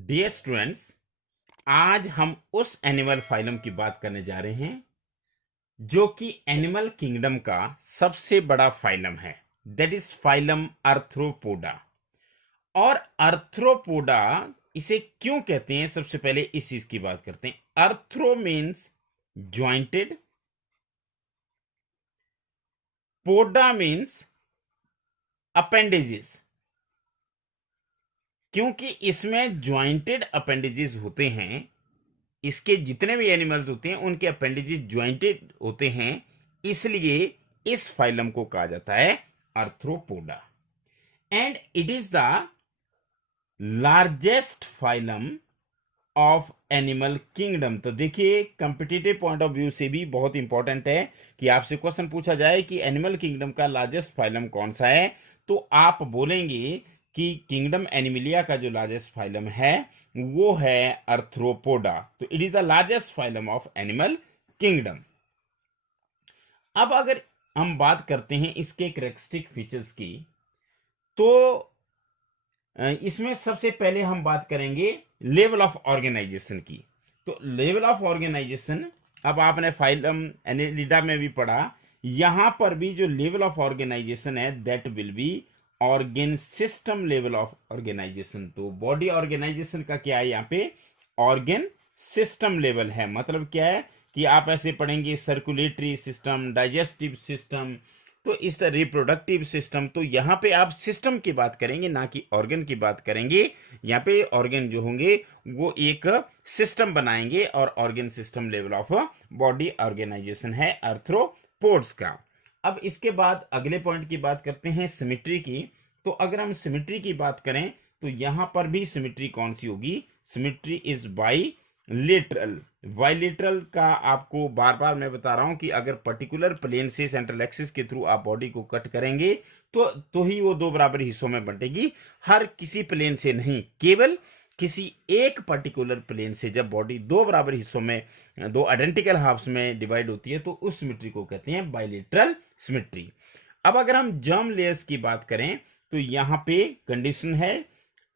Dear students, आज हम उस एनिमल फाइलम की बात करने जा रहे हैं जो कि एनिमल किंगडम का सबसे बड़ा फाइलम है। That is phylum arthropoda. और आर्थ्रोपोडा इसे क्यों कहते हैं, सबसे पहले इस चीज की बात करते हैं। आर्थ्रो मीन्स ज्वाइंटेड, पोडा मीन्स अपेंडेजेस। क्योंकि इसमें ज्वाइंटेड अपेंडेजेस होते हैं, इसके जितने भी एनिमल्स होते हैं उनके अपेंडेजेस ज्वाइंटेड होते हैं, इसलिए इस फाइलम को कहा जाता है arthropoda. And it is the largest phylum of animal kingdom. तो देखिए, कंपिटिटिव पॉइंट ऑफ व्यू से भी बहुत इंपॉर्टेंट है कि आपसे क्वेश्चन पूछा जाए कि एनिमल किंगडम का लार्जेस्ट फाइलम कौन सा है, तो आप बोलेंगे कि किंगडम एनिमिलिया का जो लार्जेस्ट फाइलम है वो है आर्थ्रोपोडा। तो it is the largest phylum of animal kingdom. अब अगर हम बात करते हैं इसके कैरेक्टरिस्टिक फीचर्स की, तो इसमें सबसे पहले हम बात करेंगे लेवल ऑफ ऑर्गेनाइजेशन की। तो लेवल ऑफ ऑर्गेनाइजेशन, अब आपने फाइलम एनेलिडा में भी पढ़ा, यहां पर भी जो लेवल ऑफ ऑर्गेनाइजेशन है that will be organ system level of organisation. तो बॉडी ऑर्गेनाइजेशन का क्या है, यहाँ पे ऑर्गेन सिस्टम लेवल है। मतलब क्या है कि आप ऐसे पढ़ेंगे सर्कुलेटरी सिस्टम, डाइजेस्टिव सिस्टम, तो इस तरह रिप्रोडक्टिव सिस्टम। तो यहाँ पे आप सिस्टम की बात करेंगे, ना कि ऑर्गन की बात करेंगे। यहाँ पे ऑर्गन जो होंगे वो एक सिस्टम बनाएंगे, और organ system level of body organisation है आर्थ्रोपोड्स का। अब इसके बाद अगले पॉइंट की बात करते हैं सिमेट्री की। तो अगर हम सिमेट्री की बात करें तो यहां पर भी सिमेट्री कौन सी होगी, symmetry is by lateral. Bilateral का आपको बार बार मैं बता रहा हूं कि अगर पर्टिकुलर प्लेन से सेंट्रल एक्सिस के थ्रू आप बॉडी को कट करेंगे तो ही वो दो बराबर हिस्सों में बंटेगी, हर किसी प्लेन से नहीं। केवल किसी एक पर्टिकुलर प्लेन से जब बॉडी दो बराबर हिस्सों में, दो आइडेंटिकल हाफ्स में डिवाइड होती है, तो उस सिमेट्री को कहते हैं बाइलेटरल सिमेट्री। अब अगर हम जर्म लेयर्स की बात करें तो यहां पे कंडीशन है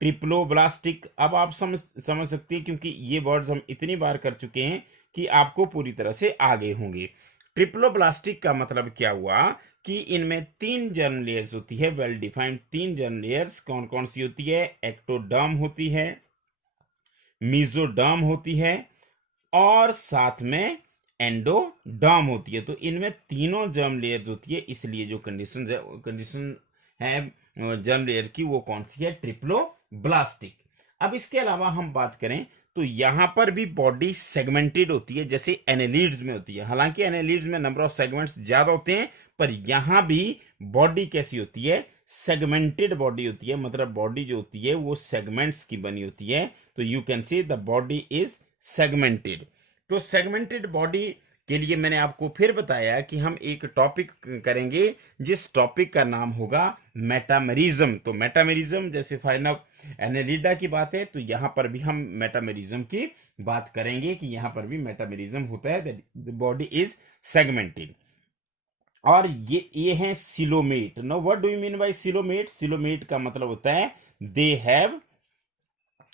ट्रिप्लोब्लास्टिक। अब आप समझ सकते हैं, क्योंकि ये वर्ड्स हम इतनी बार कर चुके हैं कि आपको पूरी तरह से आ गए होंगे। ट्रिप्लोब्लास्टिक का मतलब क्या हुआ कि इनमें तीन जर्म लेयर्स होती है, वेल डिफाइंड तीन जर्म लेयर्स। कौन कौन सी होती है, एक्टोडर्म होती है, मीजोडर्म होती है, और साथ में एंडोडर्म होती है। तो इनमें तीनों जर्म लेयर्स होती है, इसलिए जो कंडीशन है जर्म लेयर की वो कौन सी है, ट्रिप्लोब्लास्टिक। अब इसके अलावा हम बात करें तो यहां पर भी बॉडी सेगमेंटेड होती है, जैसे एनेलिड्स में होती है। हालांकि एनेलिड्स में नंबर ऑफ सेगमेंट्स ज्यादा होते हैं, पर यहां भी बॉडी कैसी होती है, सेगमेंटेड बॉडी होती है। मतलब बॉडी जो होती है वो सेगमेंट्स की बनी होती है। तो you can see the body is segmented. तो सेगमेंटेड बॉडी के लिए मैंने आपको फिर बताया कि हम एक टॉपिक करेंगे जिस टॉपिक का नाम होगा मेटामेरिज्म। तो मेटामेरिज्म, जैसे फाइलम एनेलिडा की बात है, तो यहां पर भी हम मेटामेरिज्म की बात करेंगे कि यहां पर भी मेटामेरिज्म होता है, द बॉडी इज सेगमेंटेड। और ये है coelomate. No, what do you mean by coelomate? Coelomate का मतलब होता है they have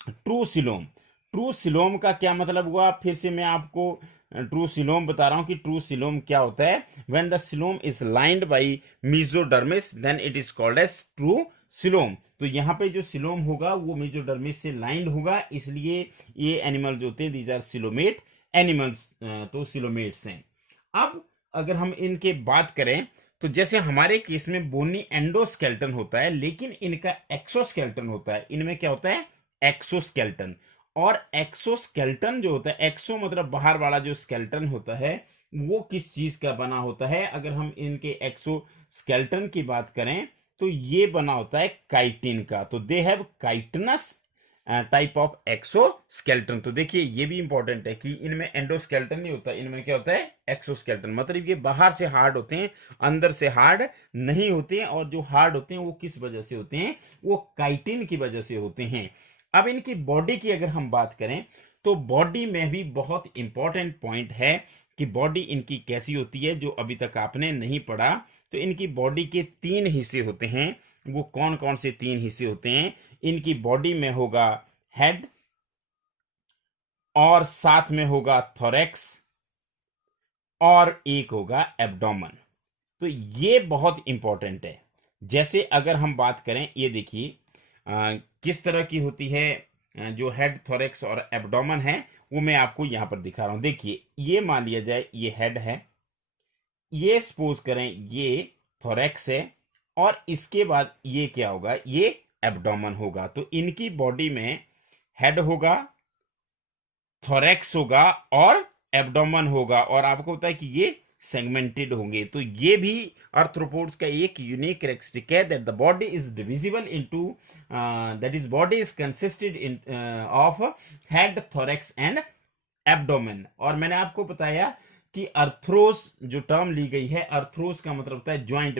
true coelom. True coelom का क्या मतलब हुआ, फिर से मैं आपको ट्रू सिलोम बता रहा हूं कि ट्रू सिलोम क्या होता है। When the coelom is lined by mesodermis then it is called as true coelom. तो यहाँ पे जो सिलोम होगा वो मेसोडर्मिस से लाइंड होगा, इसलिए ये एनिमल जो होते हैं दीज आर सिलोमेट एनिमल्स। तो सिलोमेट्स हैं। अब अगर हम इनके बात करें तो जैसे हमारे केस में बोनी एंडोस्केल्टन होता है, लेकिन इनका एक्सोस्केल्टन होता है। इनमें क्या होता है, एक्सोस्केल्टन। और एक्सोस्केल्टन जो होता है, एक्सो मतलब बाहर वाला, जो स्केल्टन होता है वो किस चीज का बना होता है, अगर हम इनके एक्सोस्केल्टन की बात करें तो ये बना होता है काइटिन का। तो they have chitinous type of exoskeleton. तो देखिए ये भी इंपॉर्टेंट है कि इनमें एंडोस्केल्टन नहीं होता, इनमें क्या होता है, एक्सोस्केल्टन। मतलब ये बाहर से हार्ड होते हैं, अंदर से हार्ड नहीं होते हैं। और जो हार्ड होते हैं वो किस वजह से होते हैं, वो काइटिन की वजह से होते हैं। अब इनकी बॉडी की अगर हम बात करें तो बॉडी में भी बहुत इंपॉर्टेंट पॉइंट है कि बॉडी इनकी कैसी होती है, जो अभी तक आपने नहीं पढ़ा। तो इनकी बॉडी के तीन हिस्से होते हैं। वो कौन कौन से तीन हिस्से होते हैं, इनकी बॉडी में होगा हेड, और साथ में होगा थोरैक्स और एक होगा एब्डोमेन। तो ये बहुत इंपॉर्टेंट है। जैसे अगर हम बात करें, ये देखिए किस तरह की होती है जो हेड, थोरैक्स और एब्डोमेन है, वो मैं आपको यहां पर दिखा रहा हूं। देखिए, ये मान लिया जाए ये हेड है, ये सपोज करें ये थोरैक्स है, और इसके बाद ये क्या होगा, ये एब्डोमेन होगा। तो इनकी बॉडी में हेड होगा, थोरैक्स होगा और एब्डोमेन होगा, और आपको पता है कि ये सेगमेंटेड होंगे। तो ये भी आर्थ्रोपोड्स का एक यूनिक कैरेक्टरिस्टिक है, that the body is divisible into, that is body is consisted in of head, thorax and abdomen. और मैंने आपको बताया कि अर्थ्रोस जो टर्म ली गई है, अर्थ्रोस का मतलब होता है ज्वाइंट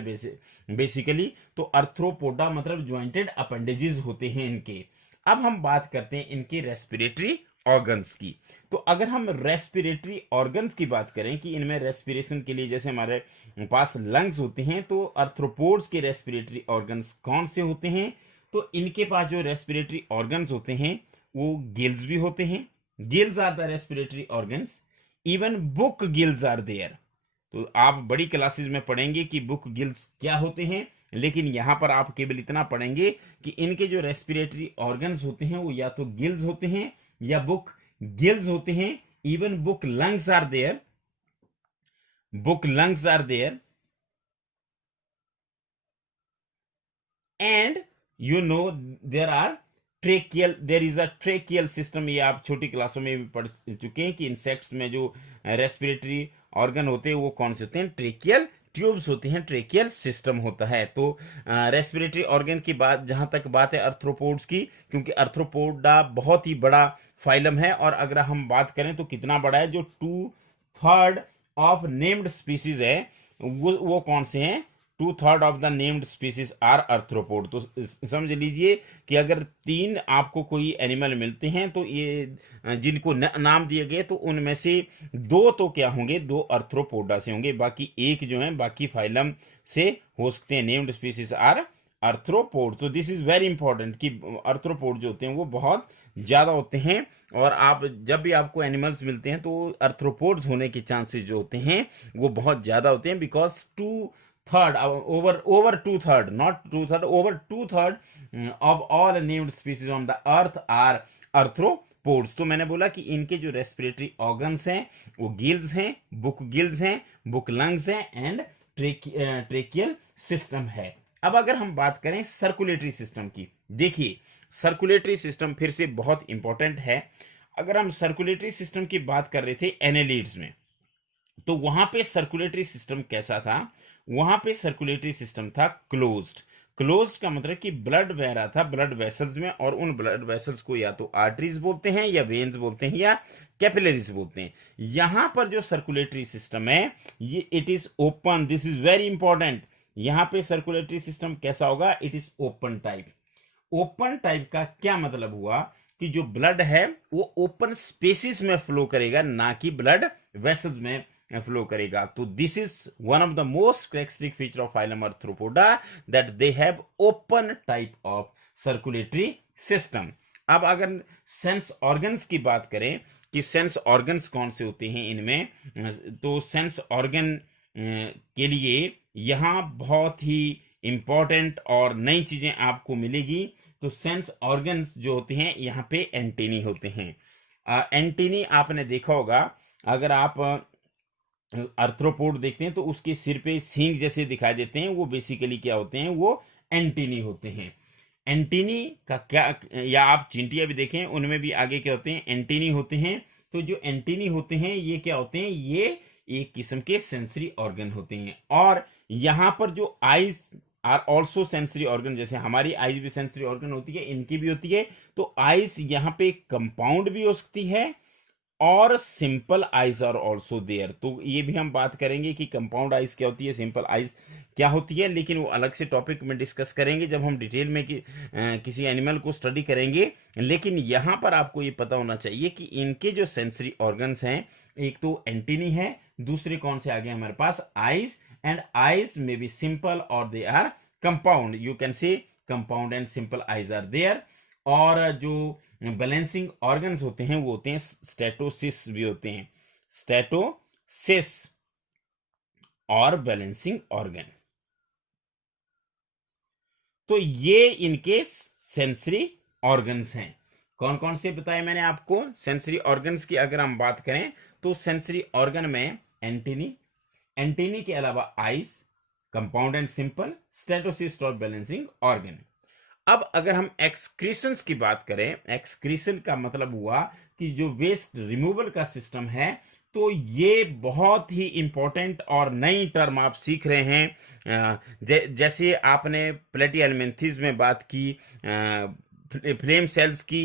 बेसिकली। तो अर्थ्रोपोडा मतलब ज्वाइंटेड अपेंडेजेस होते हैं इनके। अब हम बात करते हैं इनके रेस्पिरेटरी ऑर्गन्स की। तो अगर हम रेस्पिरेटरी ऑर्गन्स की बात करें कि इनमें रेस्पिरेशन के लिए जैसे हमारे पास लंग्स होते हैं, तो अर्थ्रोपोड्स के रेस्पिरेटरी ऑर्गन्स कौन से होते हैं? तो इनके पास जो रेस्पिरेटरी ऑर्गन्स होते हैं वो गिल्स भी होते हैं। Gills are the respiratory organs, even book gills are there. तो आप बड़ी क्लासेस में पढ़ेंगे कि बुक गिल्स क्या होते हैं, लेकिन यहां पर आप केवल इतना पढ़ेंगे कि इनके जो रेस्पिरेटरी ऑर्गन्स होते हैं वो या तो गिल्स होते हैं या बुक गिल्स होते हैं। Even book lungs are there, book lungs are there, and you know there are tracheal, there is a tracheal system. ये आप छोटी क्लासों में भी पढ़ चुके हैं कि इंसेक्ट्स में जो रेस्पिरेटरी ऑर्गन होते हैं वो कौन से होते हैं? ट्रेकियल ट्यूब्स होती हैं, ट्रेकियल सिस्टम होता है। तो रेस्पिरेटरी ऑर्गन की बात, जहां तक बात है अर्थ्रोपोड्स की, क्योंकि अर्थ्रोपोडा बहुत ही बड़ा फाइलम है, और अगर हम बात करें तो कितना बड़ा है, जो 2/3 ऑफ नेम्ड स्पीसीज है वो कौन से हैं? 2/3 of the named species are arthropod. तो समझ लीजिए कि अगर 3 आपको कोई एनिमल मिलते हैं तो ये जिनको नाम दिए गए, तो उनमें से 2 तो क्या होंगे, 2 अर्थ्रोपोडा से होंगे, बाकी एक जो है बाकी फाइलम से हो सकते हैं। Named species are arthropod. तो दिस इज वेरी इंपॉर्टेंट कि अर्थ्रोपोड जो होते हैं वो बहुत ज्यादा होते हैं, और आप जब भी आपको एनिमल्स मिलते हैं तो अर्थ्रोपोड्स होने के चांसेस जो होते हैं वो बहुत ज्यादा होते हैं, because 2/3 over 2/3, not 2/3, over 2/3 of all named species on the earth are arthropods। तो मैंने बोला कि इनके जो रेस्पिरेटरी ऑर्गन्स हैं वो गिल्स हैं, बुक गिल्स हैं, बुक लंग्स हैं, एंड ट्रेकियल सिस्टम है। अब अगर हम बात करें सर्कुलेटरी सिस्टम की, देखिए सर्कुलेटरी सिस्टम फिर से बहुत इंपॉर्टेंट है। अगर हम सर्कुलेटरी सिस्टम की बात कर रहे थे एनेलिड्स में, तो वहां पे सर्कुलेटरी सिस्टम कैसा था? वहां पे सर्कुलेटरी सिस्टम था क्लोज्ड। क्लोज्ड का मतलब कि ब्लड बह रहा था ब्लड वेसल्स में, और उन ब्लड वेसल्स को या तो आर्टरीज बोलते हैं या वेन्स बोलते हैं या कैपिलरीज बोलते हैं। यहां पर जो सर्कुलेटरी सिस्टम है ये it is open, this is very important. यहां पे सर्कुलेटरी सिस्टम कैसा होगा? It is open type. Open type का क्या मतलब हुआ कि जो ब्लड है वो ओपन स्पेसिस में फ्लो करेगा, ना कि ब्लड वेसल्स में फ्लो करेगा। तो this is one of the most characteristic feature of phylum Arthropoda, that they have open type of circulatory system. अब अगर सेंस ऑर्गन्स की बात करें कि सेंस ऑर्गन्स कौन से होते हैं इनमें, तो सेंस ऑर्गन के लिए यहां बहुत ही इंपॉर्टेंट और नई चीजें आपको मिलेगी। तो सेंस ऑर्गन्स जो होते हैं यहाँ पे एंटेनी होते हैं। एंटेनी आपने देखा होगा, अगर आप अर्थ्रोपोड देखते हैं तो उसके सिर पे सींग जैसे दिखाई देते हैं, वो बेसिकली क्या होते हैं? वो एंटेनी होते हैं। एंटेनी का क्या, या आप चिंटिया भी देखें उनमें भी आगे क्या होते हैं? एंटेनी होते हैं। तो जो एंटेनी होते हैं ये क्या होते हैं? ये एक किस्म के सेंसरी ऑर्गन होते हैं। और यहां पर जो eyes are also sensory organ, जैसे हमारी आईज भी सेंसरी ऑर्गन होती है, इनकी भी होती है। तो आईज यहाँ पे कंपाउंड भी हो सकती है और simple eyes are also there. तो ये भी हम बात करेंगे कि कंपाउंड आइज क्या होती है, सिंपल आइज क्या होती है, लेकिन वो अलग से टॉपिक में डिस्कस करेंगे जब हम डिटेल में किसी एनिमल को स्टडी करेंगे। लेकिन यहां पर आपको ये पता होना चाहिए कि इनके जो सेंसरी ऑर्गन्स हैं, एक तो एंटीनी है, दूसरे कौन से आगे हमारे पास? आइज। एंड आइज में बी सिंपल और they are compound, you can say compound and simple eyes are there. और जो बैलेंसिंग ऑर्गन्स होते हैं वो होते हैं स्टेटोसिस भी होते हैं, स्टेटोसिस और बैलेंसिंग ऑर्गन। तो ये इनके सेंसरी ऑर्गन्स हैं। कौन कौन से बताए मैंने आपको सेंसरी ऑर्गन्स की? अगर हम बात करें तो सेंसरी ऑर्गन में एंटीनी, एंटीनी के अलावा ice, compound and simple, statocyst और बैलेंसिंग ऑर्गन। अब अगर हम एक्सक्रीशंस की बात करें, एक्सक्रीशन का मतलब हुआ कि जो वेस्ट रिमूवल का सिस्टम है, तो ये बहुत ही इंपॉर्टेंट और नई टर्म आप सीख रहे हैं। जैसे आपने प्लेटिहेल्मिन्थेस में बात की, फ्लेम सेल्स की,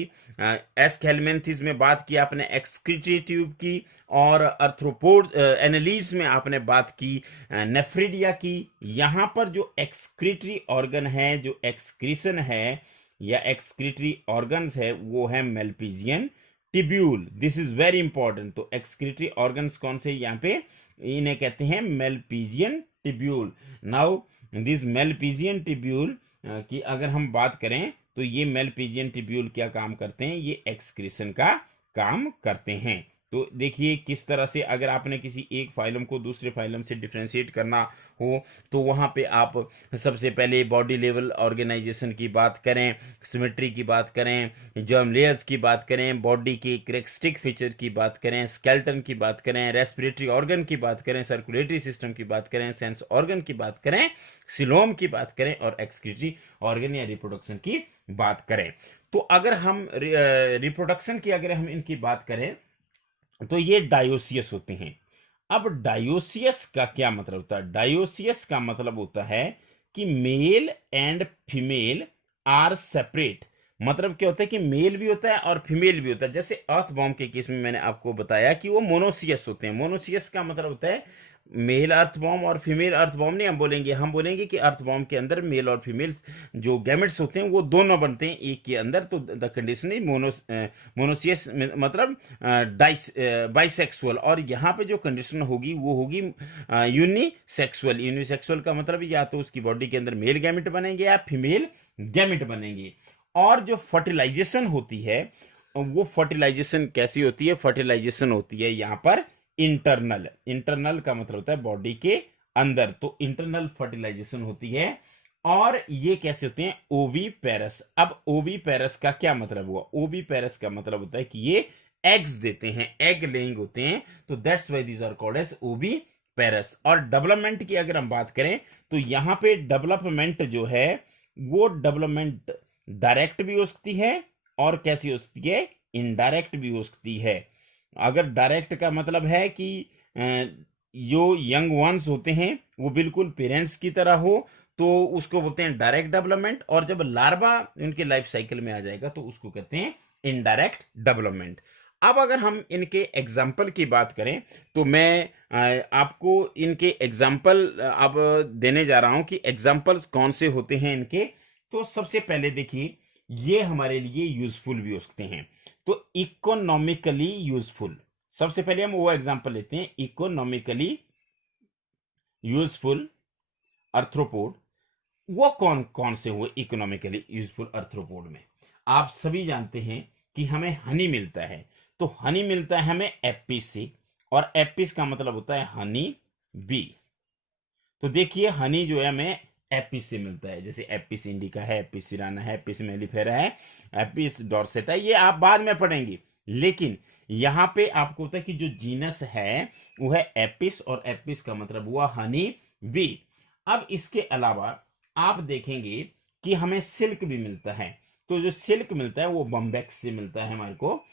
एस्केल्मिन्थेस में बात की आपने एक्सक्रीटरी ट्यूब की, और अर्थ्रोपोड एनालीड्स में आपने बात की नेफ्रिडिया की। यहां पर जो एक्सक्रीटरी ऑर्गन है, जो एक्सक्रीशन है या एक्सक्रीटरी ऑर्गन्स है, वो है Malpighian tubule. This is very important. तो एक्सक्रीटरी ऑर्गन्स कौन से यहाँ पे? इन्हें कहते हैं Malpighian tubule. Now this Malpighian tubule की अगर हम बात करें तो ये मेलपीजियन टिब्यूल क्या काम करते हैं? ये एक्सक्रीशन का काम करते हैं। तो देखिए किस तरह से अगर आपने किसी एक फाइलम को दूसरे फाइलम से डिफ्रेंशिएट करना हो, तो वहां पे आप सबसे पहले बॉडी लेवल ऑर्गेनाइजेशन की बात करें, सिमेट्री की बात करें, जर्म लेयर्स की बात करें, बॉडी के कैरेक्टरिस्टिक फीचर की बात करें, स्केलेटन की बात करें, रेस्पिरेटरी ऑर्गन की बात करें, सर्कुलेटरी सिस्टम की बात करें, सेंस ऑर्गन की बात करें, सिलोम की बात करें, और एक्सक्रीटरी ऑर्गन या रिप्रोडक्शन की बात करें। तो अगर हम रिप्रोडक्शन की अगर हम इनकी बात करें तो ये डायोसियस होते हैं। अब डायोसियस का क्या मतलब होता है? डायोसियस का मतलब होता है कि male and female are separate. मतलब क्या होता है कि मेल भी होता है और फीमेल भी होता है। जैसे अर्थवॉर्म के केस में मैंने आपको बताया कि वो मोनोसियस होते हैं। मोनोसियस का मतलब होता है मेल अर्थवॉर्म और फीमेल अर्थवॉर्म नहीं हम बोलेंगे कि अर्थवॉर्म के अंदर मेल और फीमेल जो गैमेट्स होते हैं वो दोनों बनते हैं एक के अंदर। तो द कंडीशन इज मोनोसियस मतलब बाइसेक्सुअल। और यहाँ पे जो कंडीशन होगी वो होगी यूनिसेक्सुअल। यूनिसेक्सुअल का मतलब या तो उसकी बॉडी के अंदर मेल गैमेट बनेंगे या फीमेल गैमेट बनेंगे। और जो फर्टिलाइजेशन होती है वो फर्टिलाइजेशन कैसी होती है? फर्टिलाइजेशन होती है यहाँ पर इंटरनल। इंटरनल का मतलब होता है बॉडी के अंदर। तो इंटरनल फर्टिलाइजेशन होती है। और ये कैसे होते हैं? ओवी पेरस। अब ओवी पेरस का क्या मतलब हुआ? ओवी पेरस का मतलब होता है कि ये एग्स देते हैं, एग लेइंग होते हैं। तो that's why these are called as oviparous. और डेवलपमेंट की अगर हम बात करें तो यहां पे डेवलपमेंट जो है वो डेवलपमेंट डायरेक्ट भी हो सकती है और कैसी हो सकती है? इनडायरेक्ट भी हो सकती है। अगर डायरेक्ट का मतलब है कि जो यंग वंस होते हैं वो बिल्कुल पेरेंट्स की तरह हो, तो उसको बोलते हैं डायरेक्ट डेवलपमेंट। और जब लार्वा उनके लाइफ साइकिल में आ जाएगा तो उसको कहते हैं इनडायरेक्ट डेवलपमेंट। अब अगर हम इनके एग्जाम्पल की बात करें तो मैं आपको इनके एग्जाम्पल अब देने जा रहा हूं कि एग्जाम्पल्स कौन से होते हैं इनके। तो सबसे पहले देखिए ये हमारे लिए यूजफुल भी हो सकते हैं। तो इकोनॉमिकली यूजफुल, सबसे पहले हम वो एग्जांपल लेते हैं। इकोनॉमिकली यूजफुल अर्थ्रोपोड, वो कौन कौन से हुए इकोनॉमिकली यूजफुल अर्थ्रोपोड में? आप सभी जानते हैं कि हमें हनी मिलता है। तो हनी मिलता है हमें एपिस से, और एपिस का मतलब होता है हनी बी। तो देखिए हनी जो है हमें एपिस से मिलता है। जैसे एपिस इंडिका है, एपिस सिराना है, एपिस मेलिफेरा है, एपिस डॉर्सेटा, ये आप बाद में पढ़ेंगे। लेकिन यहां पे आपको होता है कि जो जीनस है वो है एपिस, और एपिस का मतलब हुआ हनी बी। अब इसके अलावा आप देखेंगे कि हमें सिल्क भी मिलता है। तो जो सिल्क मिलता है वो बम्बेक्स से मिलता है हमारे को।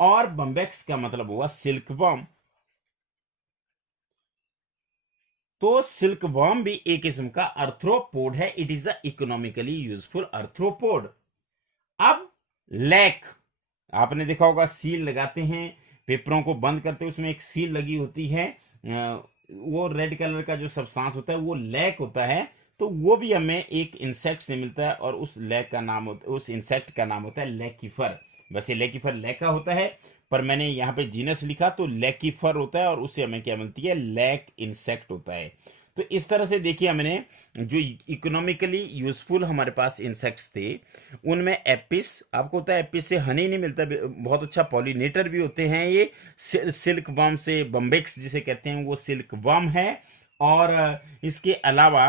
और बम्बेक्स का मतलब हुआ सिल्क वर्म। तो सिल्क वर्म भी एक किस्म का अर्थ्रोपोड है। It is a economically useful arthropod. अब लैक, आपने देखा होगा सील लगाते हैं, पेपरों को बंद करते हैं, उसमें एक सील लगी होती है। वो रेड कलर का जो सब्सटेंस होता है वो लैक होता है। तो वो भी हमें एक इंसेक्ट से मिलता है, और उस लैक का नाम उस इंसेक्ट का नाम होता है लेकिफर। वैसे लेकिफर लैका होता है, पर मैंने यहाँ पे जीनस लिखा तो लेकिफर होता है, और उससे हमें क्या मिलती है? लैक इंसेक्ट होता है। तो इस तरह से देखिए, हमने जो इकोनॉमिकली यूजफुल हमारे पास इंसेक्ट्स थे उनमें एपिस, आपको होता है एपिस से हनी नहीं मिलता, बहुत अच्छा पॉलिनेटर भी होते हैं ये। सिल्क वर्म से, बम्बेक्स जिसे कहते हैं वो सिल्क वर्म है। और इसके अलावा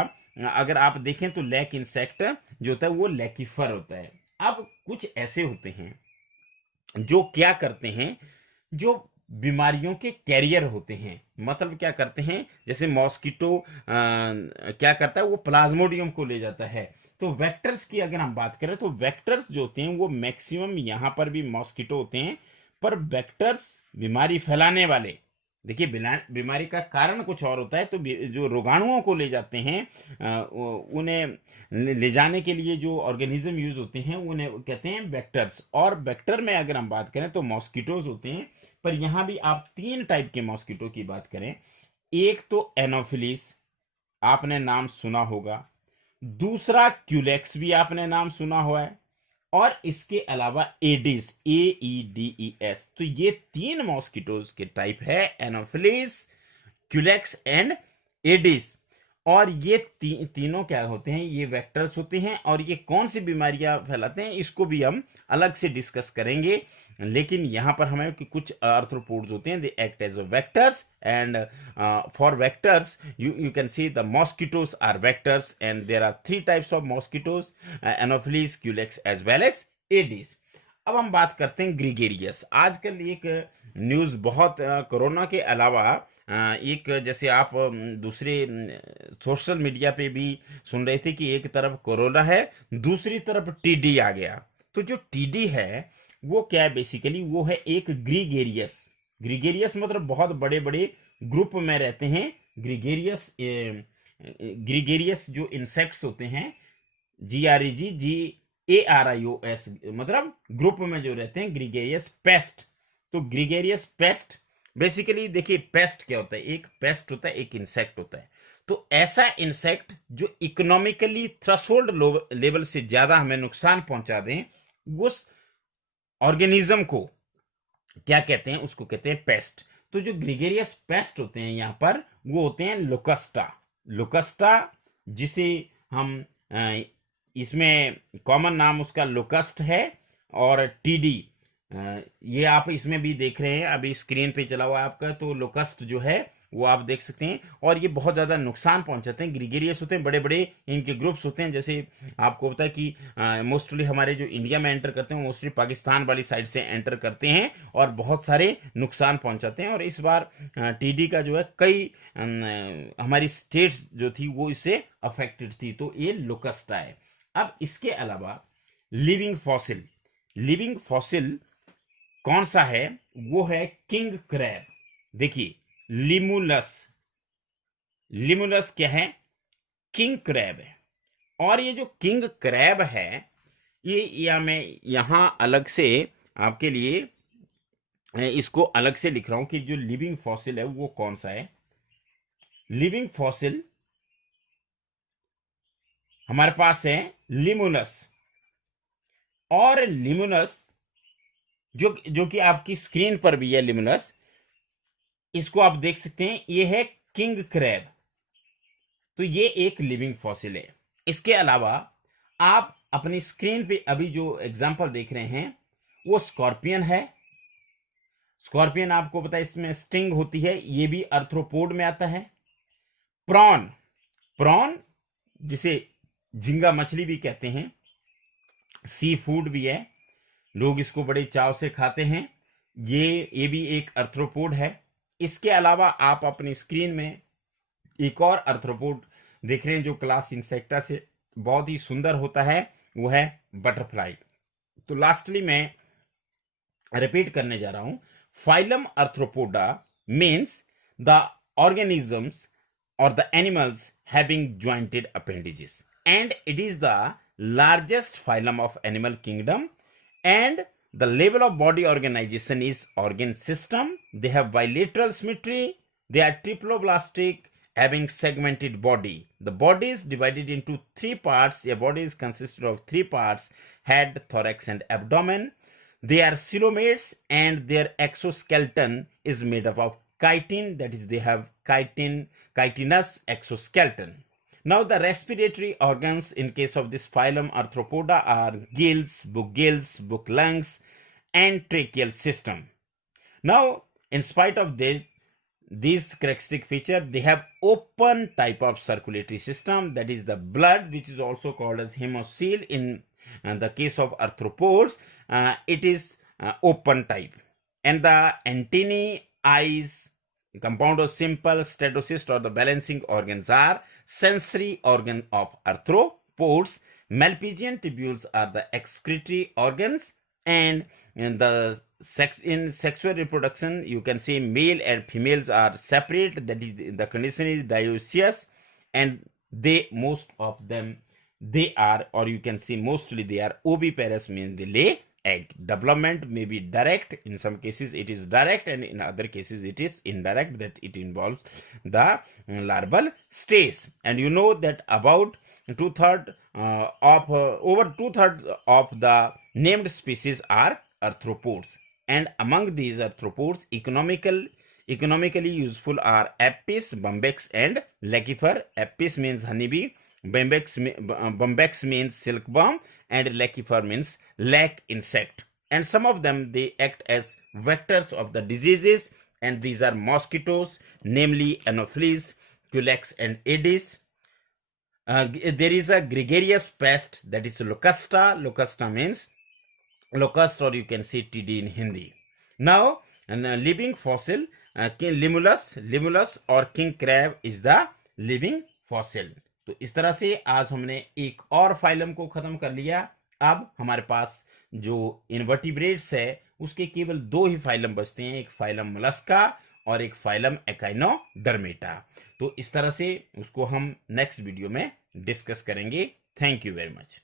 अगर आप देखें तो लैक इंसेक्ट जो होता है वो लैकीफर होता है। अब कुछ ऐसे होते हैं जो क्या करते हैं, जो बीमारियों के कैरियर होते हैं। मतलब क्या करते हैं, जैसे मॉस्किटो क्या करता है, वो प्लाज्मोडियम को ले जाता है। तो वेक्टर्स की अगर हम बात करें तो वेक्टर्स जो होते हैं वो मैक्सिमम यहाँ पर भी मॉस्किटो होते हैं, पर वेक्टर्स बीमारी फैलाने वाले, देखिए बीमारी का कारण कुछ और होता है। तो जो रोगाणुओं को ले जाते हैं, उन्हें ले जाने के लिए जो ऑर्गेनिज्म यूज होते हैं उन्हें कहते हैं वेक्टर्स। और वेक्टर में अगर हम बात करें तो मॉस्किटोज होते हैं, पर यहां भी आप 3 टाइप के मॉस्किटो की बात करें। एक तो एनोफिलिस, आपने नाम सुना होगा। दूसरा क्यूलेक्स, भी आपने नाम सुना हुआ है। और इसके अलावा एडिस, AEDES। तो ये 3 मॉस्किटोज के टाइप है, एनोफिलिस, क्यूलेक्स एंड एडिस। और ये तीनों क्या होते हैं, ये वेक्टर्स होते हैं। और ये कौन सी बीमारियां फैलाते हैं इसको भी हम अलग से डिस्कस करेंगे। लेकिन यहां पर हमें कि कुछ आर्थ्रोपोड्स होते हैं, they act as vectors. And for vectors you can see the mosquitoes are vectors, and there are 3 types of mosquitoes, Anopheles, Culex as well as Aedes। अब हम बात करते हैं ग्रीगेरियस। आजकल एक न्यूज़ बहुत कोरोना के अलावा एक, जैसे आप दूसरे सोशल मीडिया पे भी सुन रहे थे कि एक तरफ कोरोना है, दूसरी तरफ टीडी आ गया। तो जो टीडी है वो क्या है, बेसिकली वो है एक ग्रीगेरियस। ग्रीगेरियस मतलब बहुत बड़े बड़े ग्रुप में रहते हैं। ग्रीगेरियस जो इंसेक्ट्स होते हैं, GREGARIOS, मतलब ग्रुप में जो रहते हैं, ग्रीगेरियस पेस्ट। तो ग्रीगेरियस पेस्ट बेसिकली, देखिए पेस्ट क्या होता है, एक पेस्ट होता है, एक इंसेक्ट होता है। तो ऐसा इंसेक्ट जो इकोनॉमिकली थ्रेशोल्ड लेवल से ज्यादा हमें नुकसान पहुंचा दें, उस ऑर्गेनिज्म को क्या कहते हैं, उसको कहते हैं पेस्ट। तो जो ग्रीगेरियस पेस्ट होते हैं यहां पर, वो होते हैं लोकस्टा। लोकस्टा, जिसे हम इसमें कॉमन नाम उसका लोकस्ट है। और टीडी, ये आप इसमें भी देख रहे हैं, अभी स्क्रीन पे चला हुआ है आपका, तो लोकस्ट जो है वो आप देख सकते हैं। और ये बहुत ज़्यादा नुकसान पहुंचाते हैं। ग्रीगेरियस होते हैं, बड़े बड़े इनके ग्रुप्स होते हैं। जैसे आपको पता है कि मोस्टली हमारे जो इंडिया में एंटर करते हैं, मोस्टली पाकिस्तान वाली साइड से एंटर करते हैं और बहुत सारे नुकसान पहुंचाते हैं। और इस बार टीडी का जो है कई हमारी स्टेट्स जो थी वो इससे अफेक्टेड थी। तो ये लोकस्टा है। अब इसके अलावा लिविंग फॉसिल, लिविंग फॉसिल कौन सा है, वो है किंग क्रैब। देखिए लिमुलस, लिमुलस क्या है, किंग क्रैब है। और ये जो किंग क्रैब है, ये या मैं यहां अलग से आपके लिए इसको अलग से लिख रहा हूं कि जो लिविंग फॉसिल है वो कौन सा है। लिविंग फॉसिल हमारे पास है लिमुलस। और लिमुलस जो कि आपकी स्क्रीन पर भी है, लिमुलस, इसको आप देख सकते हैं, ये है किंग क्रैब। तो ये एक लिविंग फॉसिल है। इसके अलावा आप अपनी स्क्रीन पे अभी जो एग्जांपल देख रहे हैं वो स्कॉर्पियन है। स्कॉर्पियन आपको पता है इसमें स्टिंग होती है, ये भी आर्थ्रोपोड में आता है। प्रॉन, प्रॉन जिसे झींगा मछली भी कहते हैं, सी फूड भी है, लोग इसको बड़े चाव से खाते हैं। ये भी एक आर्थ्रोपोड है। इसके अलावा आप अपनी स्क्रीन में एक और आर्थ्रोपोड देख रहे हैं जो क्लास इंसेक्टा से बहुत ही सुंदर होता है, वो है बटरफ्लाई। तो लास्टली मैं रिपीट करने जा रहा हूं, phylum arthropoda means the organisms or the animals having jointed appendages, and it is the largest phylum of animal kingdom, and the level of body organization is organ system. They have bilateral symmetry, they are triploblastic, having segmented body. The body is divided into 3 parts. A body is consisted of 3 parts: head, thorax and abdomen. They are coelomates, and their exoskeleton is made up of chitin, that is they have chitinous exoskeleton. Now the respiratory organs in case of this phylum Arthropoda are gills, book lungs, and tracheal system. Now, in spite of these characteristic feature, they have open type of circulatory system, that is the blood, which is also called as hemocoel. In the case of arthropods, it is open type. And the antennae, eyes, compound of simple statocyst or the balancing organs are sensory organ of arthropods. Malpighian tubules are the excretory organs. And in sexual reproduction, you can say male and females are separate, that is the condition is dioecious, and most of them they are, or you can say mostly they are oviparous, means they lay egg. Development may be direct, in some cases it is direct, and in other cases it is indirect, that it involves the larval stage. And you know that about over two-thirds of the named species are arthropods, and among these arthropods economically useful are Apis, Bombyx, and Laccifer. Apis means honeybee, Bombyx means silkworm, and Laccifer means lac insect. And some of them, they act as vectors of the diseases, and these are mosquitoes, namely Anopheles, Culex, and Aedes. There is a gregarious pest, that is Locusta. Locusta means locust, or you can say TD in Hindi. Now, living fossil, Limulus or king crab is the living fossil. तो इस तरह से आज हमने एक और phylum को खत्म कर लिया. अब हमारे पास जो इनवर्टिब्रेट्स है उसके केवल दो ही फाइलम बचते हैं, एक फाइलम मोलस्का और एक फाइलम एकाइनोडर्मेटा. तो इस तरह से उसको हम नेक्स्ट वीडियो में डिस्कस करेंगे. Thank you very much.